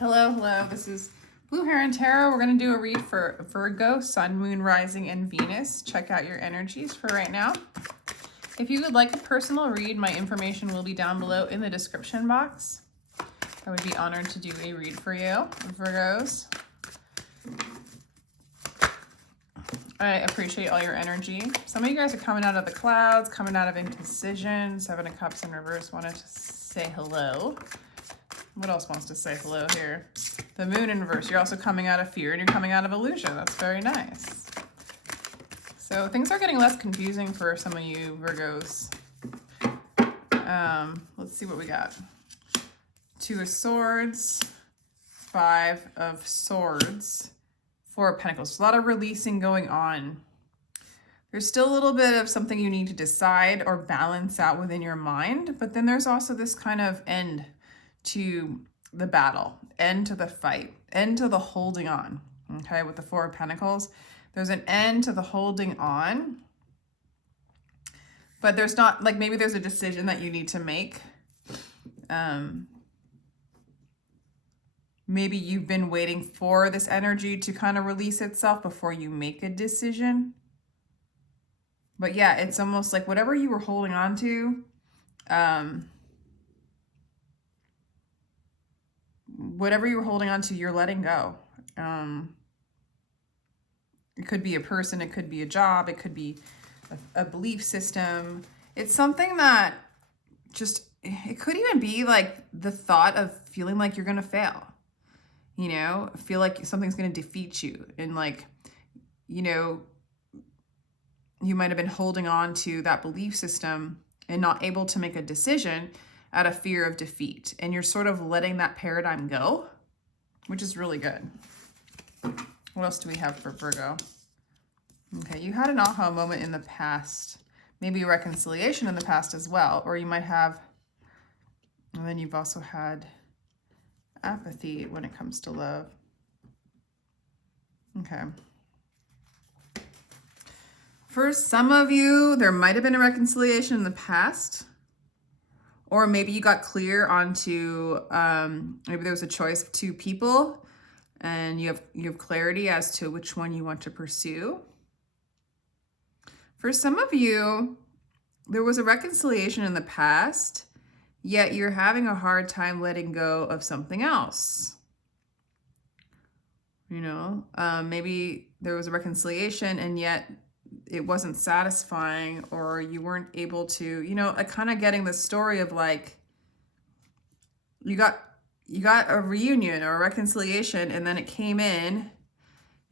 Hello, hello. This is Blue Heron Tarot. We're going to do a read for Virgo, Sun, Moon, Rising, and Venus. Check out your energies for right now. If you would like a personal read, my information will be down below in the description box. I would be honored to do a read for you, Virgos. I appreciate all your energy. Some of you guys are coming out of the clouds, coming out of indecision. Seven of Cups in reverse wanted to say hello. What else wants to say hello here? The Moon in reverse. You're also coming out of fear and you're coming out of illusion. That's very nice. So things are getting less confusing for some of you Virgos. Let's see what we got. Two of Swords, Five of Swords, Four of Pentacles. A lot of releasing going on. There's still a little bit of something you need to decide or balance out within your mind, but then there's also this kind of end to the battle, end to the fight, end to the holding on. Okay, with the Four of Pentacles, there's an end to the holding on, but there's not, like, maybe there's a decision that you need to make. Maybe you've been waiting for this energy to kind of release itself before you make a decision. But yeah, it's almost like whatever you were holding on to, whatever you were holding on to, you're letting go. It could be a person, it could be a job, it could be a belief system. It's something that just, it could even be like the thought of feeling like you're going to fail. You know, feel like something's going to defeat you. And like, you know, you might have been holding on to that belief system and not able to make a decision out of fear of defeat. And you're sort of letting that paradigm go, which is really good. What else do we have for Virgo? Okay, you had an aha moment in the past, maybe a reconciliation in the past as well, or you might have, and then you've also had apathy when it comes to love. Okay. For some of you, there might have been a reconciliation in the past, or maybe you got clear onto, maybe there was a choice of two people and you have clarity as to which one you want to pursue. For some of you, there was a reconciliation in the past, yet you're having a hard time letting go of something else. You know, maybe there was a reconciliation and yet it wasn't satisfying, or you weren't able to, you know, kind of getting the story of like, you got a reunion or a reconciliation and then it came in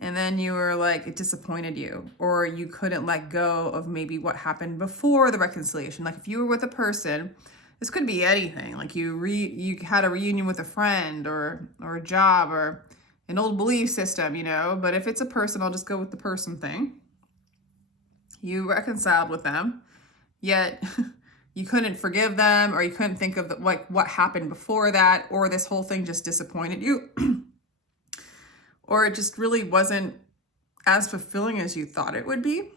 and then you were like, it disappointed you, or you couldn't let go of maybe what happened before the reconciliation. Like if you were with a person, this could be anything, like you had a reunion with a friend or a job or an old belief system, you know, but if it's a person, I'll just go with the person thing. You reconciled with them, yet you couldn't forgive them, or you couldn't think of what happened before that, or this whole thing just disappointed you, or it just really wasn't as fulfilling as you thought it would be.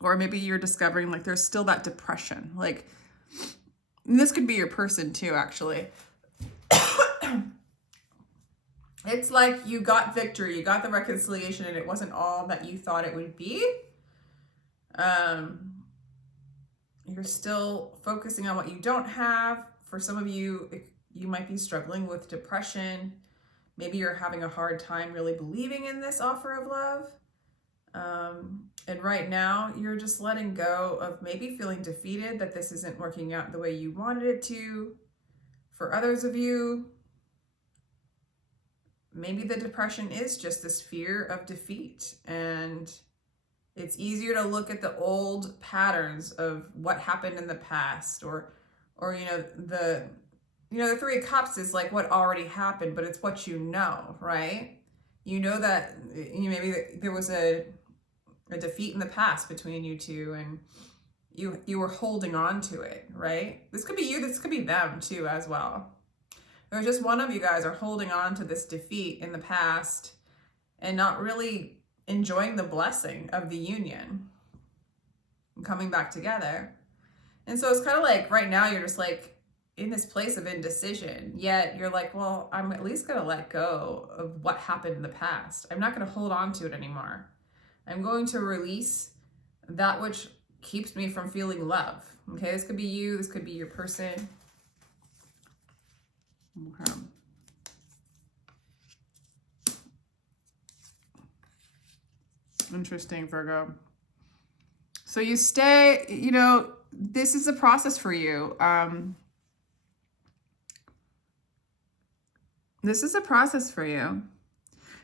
Or maybe you're discovering like there's still that depression. Like, and this could be your person too, actually. It's like you got victory, you got the reconciliation, and it wasn't all that you thought it would be. You're still focusing on what you don't have. For some of you, you might be struggling with depression. Maybe you're having a hard time really believing in this offer of love. And right now, you're just letting go of maybe feeling defeated that this isn't working out the way you wanted it to. For others of you, maybe the depression is just this fear of defeat, and it's easier to look at the old patterns of what happened in the past, or the Three of Cups is like what already happened, but it's what you know, right? You know that maybe there was a defeat in the past between you two, and you were holding on to it, right? This could be you, this could be them too as well. There's just one of you guys are holding on to this defeat in the past and not really enjoying the blessing of the union and coming back together. And so it's kind of like right now you're just like, in this place of indecision, yet you're like, well, I'm at least going to let go of what happened in the past. I'm not going to hold on to it anymore. I'm going to release that which keeps me from feeling love. Okay, this could be you, this could be your person. Okay. Interesting, Virgo. So you stay, you know, this is a process for you. This is a process for you.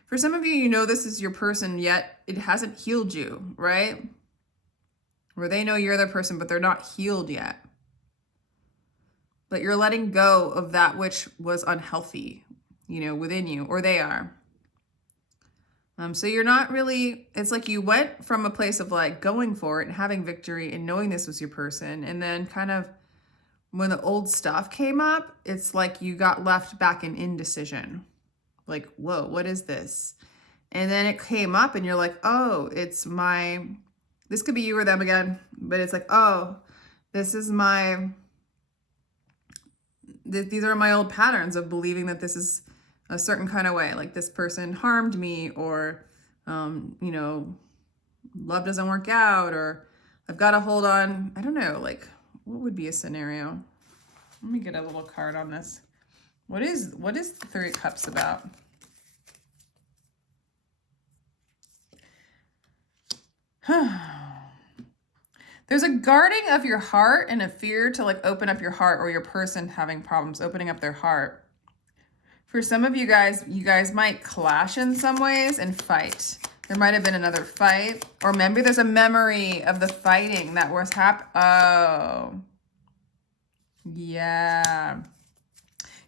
For some of you, you know this is your person, yet it hasn't healed you, right? Where they know you're their person, but they're not healed yet. But you're letting go of that which was unhealthy, you know, within you, or they are. So you're not really, it's like you went from a place of like going for it and having victory and knowing this was your person. And then kind of when the old stuff came up, it's like you got left back in indecision. Like, whoa, what is this? And then it came up and you're like, oh, it's my, this could be you or them again, but it's like, oh, this is my, these are my old patterns of believing that this is a certain kind of way. Like this person harmed me, or, you know, love doesn't work out, or I've got to hold on. I don't know, like what would be a scenario? Let me get a little card on this. What is the Three of Cups about? There's a guarding of your heart and a fear to like open up your heart, or your person having problems opening up their heart. For some of you guys might clash in some ways and fight. There might have been another fight, or maybe there's a memory of the fighting that was oh, yeah.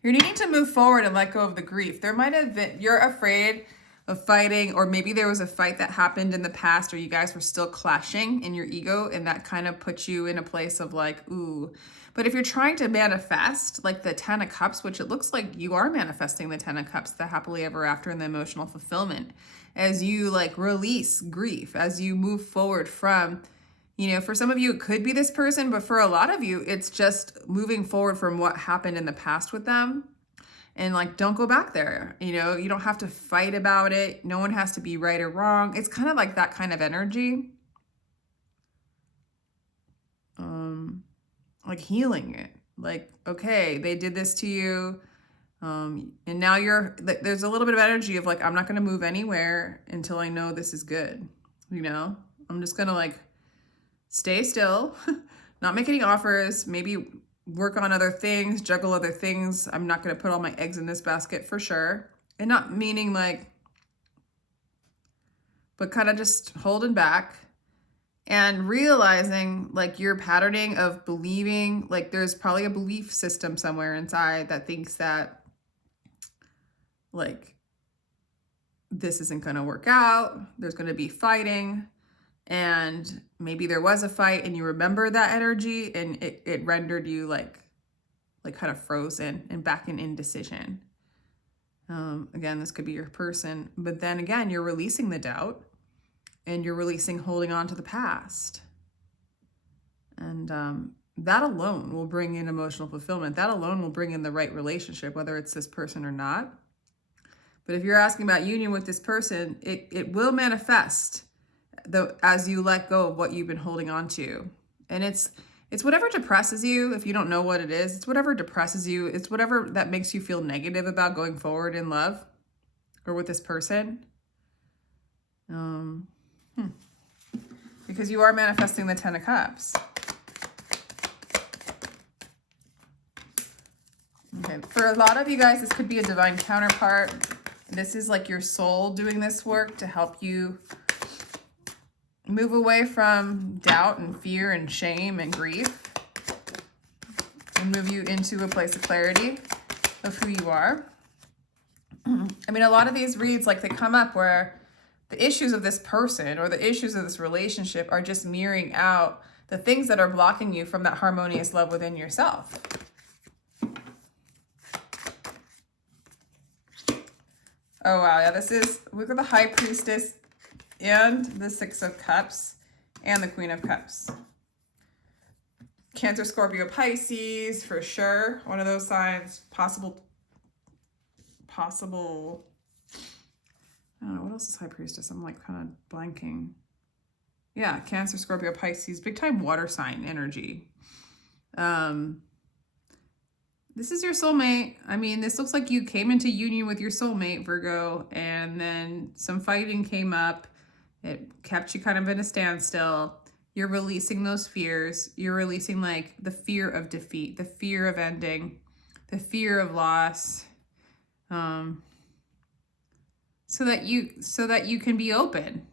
You're needing to move forward and let go of the grief. There might have been, you're afraid of fighting, or maybe there was a fight that happened in the past, or you guys were still clashing in your ego, and that kind of puts you in a place of like, ooh. But if you're trying to manifest like the Ten of Cups, which it looks like you are manifesting the Ten of Cups, the happily ever after and the emotional fulfillment, as you like release grief, as you move forward from, you know, for some of you, it could be this person, but for a lot of you, it's just moving forward from what happened in the past with them. And like, don't go back there. You know, you don't have to fight about it. No one has to be right or wrong. It's kind of like that kind of energy. Like healing it. Like, okay, they did this to you. And now there's a little bit of energy of like, I'm not going to move anywhere until I know this is good. You know, I'm just going to like stay still, not make any offers, maybe work on other things, juggle other things. I'm not going to put all my eggs in this basket for sure. And not meaning like, but kind of just holding back and realizing like your patterning of believing, like there's probably a belief system somewhere inside that thinks that like this isn't going to work out. There's going to be fighting. And maybe there was a fight and you remember that energy, and it rendered you like kind of frozen and back in indecision. Again, this could be your person, but then again, you're releasing the doubt and you're releasing holding on to the past. And that alone will bring in emotional fulfillment. That alone will bring in the right relationship, whether it's this person or not. But if you're asking about union with this person, it will manifest as you let go of what you've been holding on to. And it's whatever depresses you. If you don't know what it is, it's whatever depresses you. It's whatever that makes you feel negative about going forward in love or with this person. Because you are manifesting the Ten of Cups. Okay, for a lot of you guys, this could be a divine counterpart. This is like your soul doing this work to help you move away from doubt and fear and shame and grief, and move you into a place of clarity of who you are. I mean, a lot of these reads, like they come up where the issues of this person or the issues of this relationship are just mirroring out the things that are blocking you from that harmonious love within yourself. Oh, wow. Yeah, we've got the High Priestess and the Six of Cups and the Queen of Cups. Cancer, Scorpio, Pisces, for sure. One of those signs. Possible, I don't know, what else is High Priestess? I'm like kind of blanking. Yeah, Cancer, Scorpio, Pisces, big time water sign energy. This is your soulmate. I mean, this looks like you came into union with your soulmate, Virgo, and then some fighting came up. It kept you kind of in a standstill. You're releasing those fears. You're releasing like the fear of defeat, the fear of ending, the fear of loss. So that you can be open.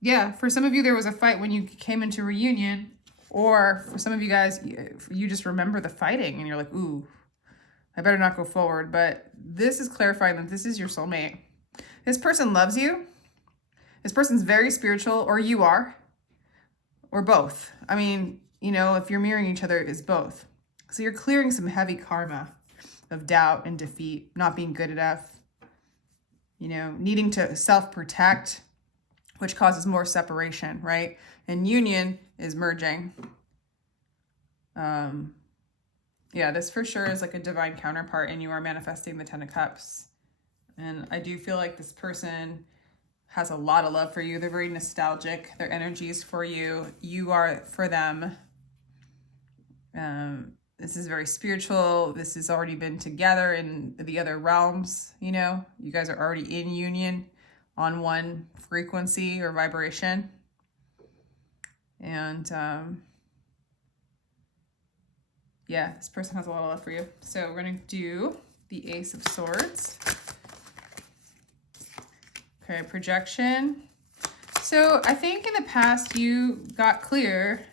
Yeah, for some of you, there was a fight when you came into reunion, or for some of you guys, you just remember the fighting and you're like, ooh, I better not go forward. But this is clarifying that this is your soulmate. This person loves you. This person's very spiritual, or you are, or both. I mean, you know, if you're mirroring each other, it's both. So you're clearing some heavy karma of doubt and defeat, not being good enough, you know, needing to self-protect, which causes more separation, right? And union is merging. Yeah, this for sure is like a divine counterpart, and you are manifesting the 10 of Cups. And I do feel like this person has a lot of love for you. They're very nostalgic. Their energy is for you. You are for them. This is very spiritual. This has already been together in the other realms, you know? You guys are already in union on one frequency or vibration. And yeah, this person has a lot of love for you. So we're going to do the Ace of Swords. Okay, projection. So I think in the past you got clear.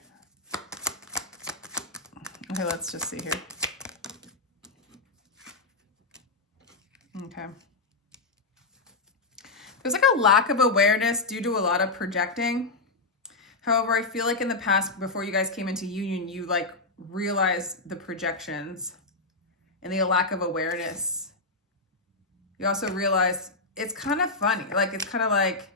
Okay, let's just see here. Okay. There's like a lack of awareness due to a lot of projecting. However, I feel like in the past, before you guys came into union, you like realized the projections and the lack of awareness. You also realized it's kind of funny. Like, it's kind of like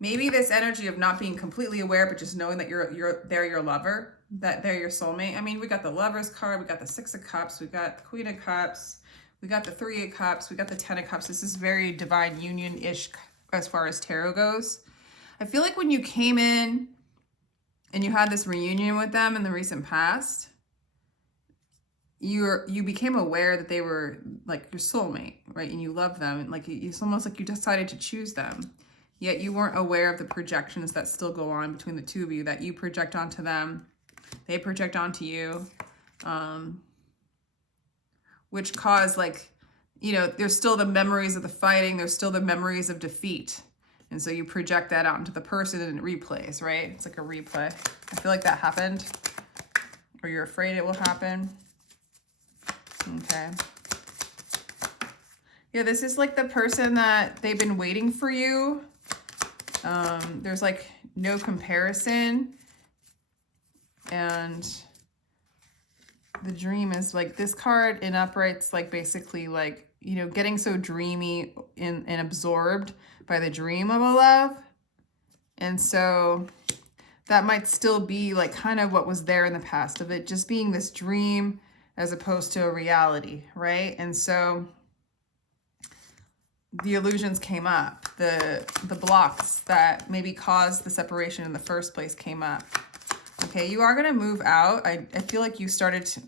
maybe this energy of not being completely aware, but just knowing that they're your lover, that they're your soulmate. I mean, we got the Lovers card, we got the 6 of Cups, we got the Queen of Cups, we got the 3 of Cups, we got the 10 of Cups. This is very divine union-ish as far as tarot goes. I feel like when you came in and you had this reunion with them in the recent past, you became aware that they were like your soulmate, right? And you love them, and like it's almost like you decided to choose them. Yet you weren't aware of the projections that still go on between the two of you, that you project onto them, they project onto you, which cause like, you know, there's still the memories of the fighting, there's still the memories of defeat. And so you project that out into the person and it replays, right? It's like a replay. I feel like that happened, or you're afraid it will happen. Okay. Yeah, this is like the person that they've been waiting for you. There's like no comparison. And the dream is like this card in uprights, like basically like, you know, getting so dreamy and absorbed by the dream of a love. And so that might still be like kind of what was there in the past, of it just being this dream as opposed to a reality, right? And so the illusions came up, the blocks that maybe caused the separation in the first place came up. Okay, you are gonna move out. I feel like you started to,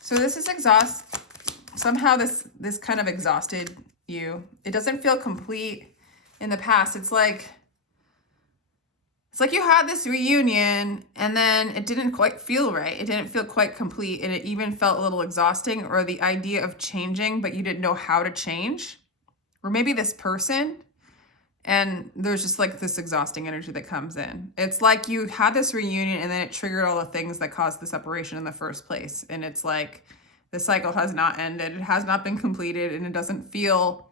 so this is somehow this kind of exhausted you. It doesn't feel complete in the past. It's like you had this reunion and then it didn't quite feel right. It didn't feel quite complete, and it even felt a little exhausting, or the idea of changing, but you didn't know how to change. Or maybe this person, and there's just like this exhausting energy that comes in. It's like you had this reunion and then it triggered all the things that caused the separation in the first place. And it's like the cycle has not ended. It has not been completed, and it doesn't feel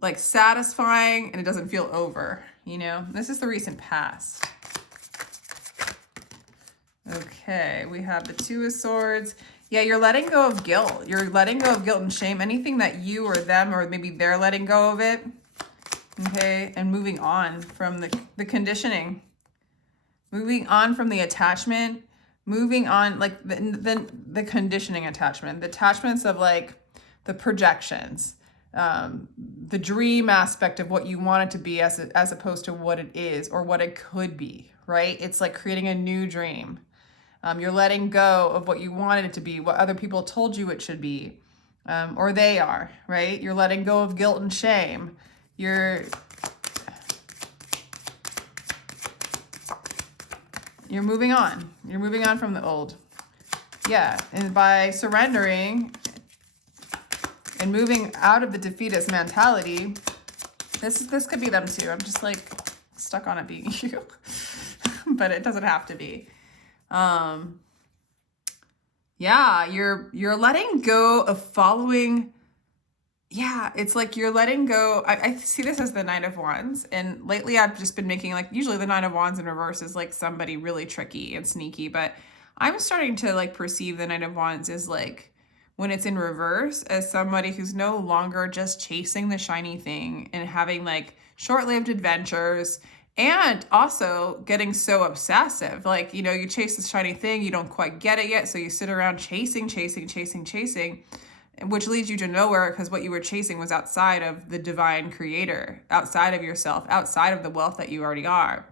like satisfying, and it doesn't feel over, you know? This is the recent past. Okay, we have the 2 of Swords. Yeah, you're letting go of guilt. You're letting go of guilt and shame. Anything that you or them, or maybe they're letting go of it. Okay, and moving on from the conditioning, moving on from the attachment, moving on, like the conditioning attachment, the attachments of like the projections, the dream aspect of what you want it to be as opposed to what it is or what it could be, right? It's like creating a new dream. You're letting go of what you wanted it to be, what other people told you it should be, or they are, right? You're letting go of guilt and shame. You're moving on. You're moving on from the old. Yeah, and by surrendering and moving out of the defeatist mentality, this could be them too. I'm just like stuck on it being you, but it doesn't have to be. Yeah, you're letting go of following. Yeah, it's like you're letting go. I see this as the Knight of Wands. And lately I've just been making, like, usually the Knight of Wands in reverse is like somebody really tricky and sneaky. But I'm starting to like perceive the Knight of Wands as like, when it's in reverse, as somebody who's no longer just chasing the shiny thing and having like short-lived adventures and also getting so obsessive. Like, you know, you chase the shiny thing, you don't quite get it yet. So you sit around chasing, which leads you to nowhere because what you were chasing was outside of the divine creator, outside of yourself, outside of the wealth that you already are.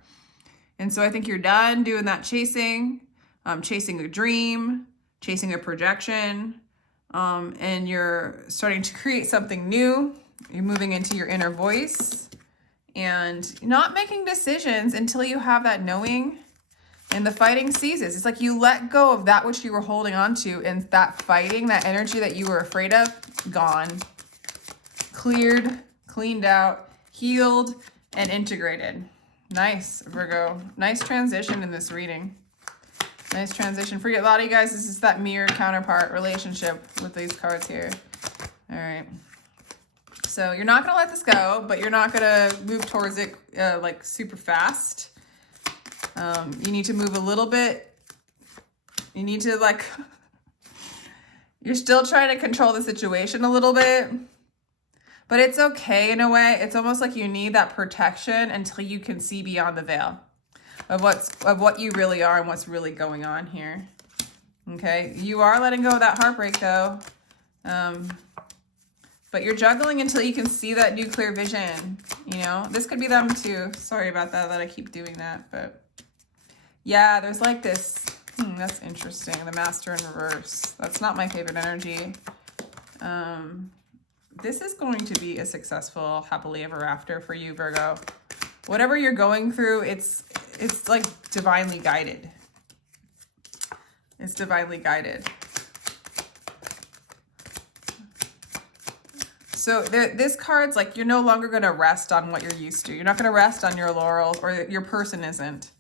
And so I think you're done doing that chasing, chasing a dream, chasing a projection, and you're starting to create something new. You're moving into your inner voice and not making decisions until you have that knowing. And the fighting ceases. It's like you let go of that which you were holding on to, and that fighting, that energy that you were afraid of, gone, cleared, cleaned out, healed, and integrated. Nice, Virgo. Nice transition in this reading. Nice transition. For a lot of you guys, this is that mirror counterpart relationship with these cards here. All right. So you're not going to let this go, but you're not going to move towards it like super fast. You need to move a little bit. You need to like, you're still trying to control the situation a little bit, but it's okay in a way. It's almost like you need that protection until you can see beyond the veil of what you really are and what's really going on here. Okay. You are letting go of that heartbreak though. But you're juggling until you can see that new clear vision. You know, this could be them too. Sorry about that I keep doing that, but yeah, there's like this, that's interesting. The Master in reverse. That's not my favorite energy. This is going to be a successful, happily ever after for you, Virgo. Whatever you're going through, it's like divinely guided. It's divinely guided. So this card's like, you're no longer going to rest on what you're used to. You're not going to rest on your laurels, or your person isn't.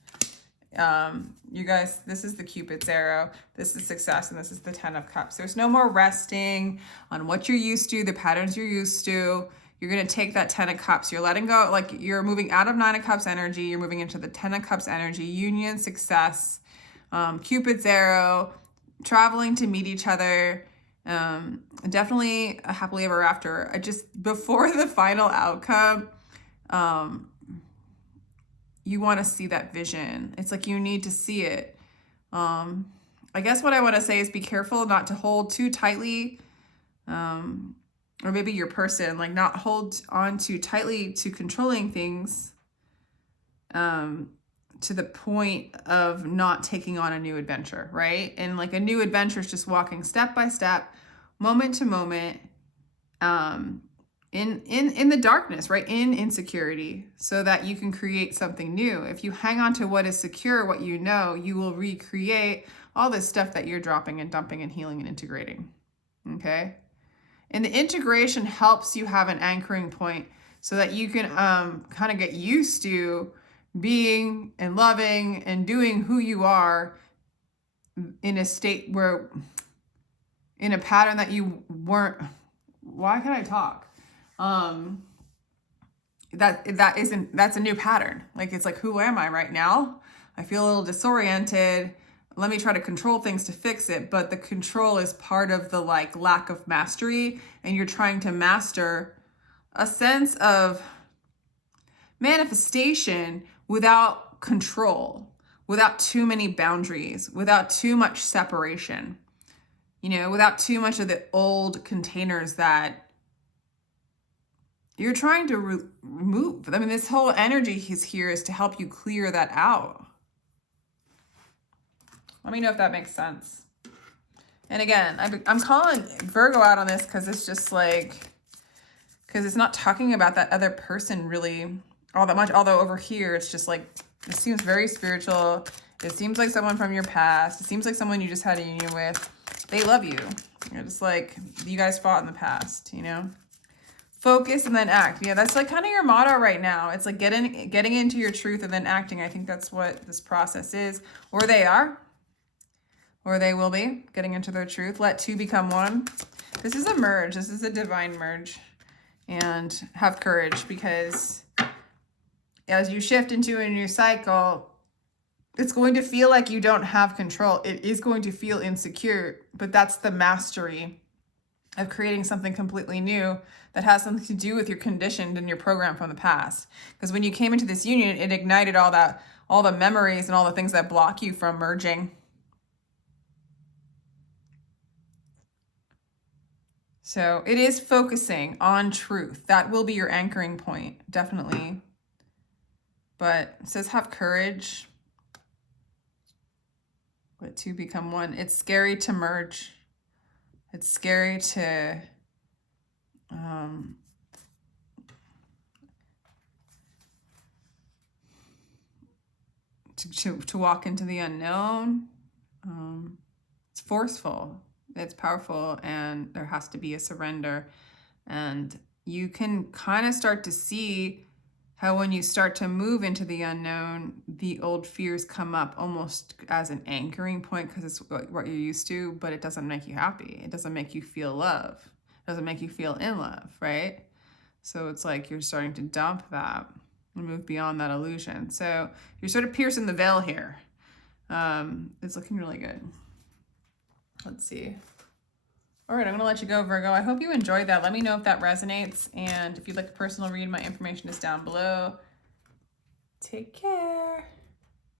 You guys, this is the Cupid's arrow. This is success, and this is the 10 of Cups. There's no more resting on what you're used to, the patterns you're used to. You're going to take that 10 of Cups. You're letting go, like you're moving out of 9 of Cups energy. You're moving into the 10 of Cups energy, union, success, Cupid's arrow, traveling to meet each other. Definitely a happily ever after. Before the final outcome, you want to see that vision. It's like you need to see it. I guess what I want to say is be careful not to hold too tightly, or maybe your person, like not hold on too tightly to controlling things to the point of not taking on a new adventure, right? And like a new adventure is just walking step by step, moment to moment, in the darkness, right? In insecurity, so that you can create something new. If you hang on to what is secure, what you know, you will recreate all this stuff that you're dropping and dumping and healing and integrating. Okay? And the integration helps you have an anchoring point so that you can kind of get used to being and loving and doing who you are in a state where, in a pattern that you weren't. Why can't I talk? That's a new pattern. Like, it's like, who am I right now? I feel a little disoriented. Let me try to control things to fix it. But the control is part of the like lack of mastery. And you're trying to master a sense of manifestation without control, without too many boundaries, without too much separation, you know, without too much of the old containers that you're trying to remove. I mean, this whole energy is here is to help you clear that out. Let me know if that makes sense. And again, I'm calling Virgo out on this because it's just like, because it's not talking about that other person really all that much. Although over here, it's just like, it seems very spiritual. It seems like someone from your past. It seems like someone you just had a union with. They love you. You're just like, you guys fought in the past, you know? Focus and then act. Yeah, that's like kind of your motto right now. It's like getting into your truth and then acting. I think that's what this process is. Or they are. Or they will be getting into their truth. Let two become one. This is a merge. This is a divine merge. And have courage, because as you shift into a new cycle, it's going to feel like you don't have control. It is going to feel insecure, but that's the mastery of creating something completely new that has something to do with your conditioned and your program from the past. Because when you came into this union, it ignited all the memories and all the things that block you from merging. So it is focusing on truth. That will be your anchoring point, definitely. But it says have courage. Let two become one. It's scary to merge. It's scary to walk into the unknown. It's forceful. It's powerful, and there has to be a surrender. And you can kind of start to see how when you start to move into the unknown, the old fears come up almost as an anchoring point because it's what you're used to, but it doesn't make you happy. It doesn't make you feel love. It doesn't make you feel in love, right? So it's like you're starting to dump that and move beyond that illusion. So you're sort of piercing the veil here. It's looking really good. Let's see. All right, I'm going to let you go, Virgo. I hope you enjoyed that. Let me know if that resonates. And if you'd like a personal read, my information is down below. Take care.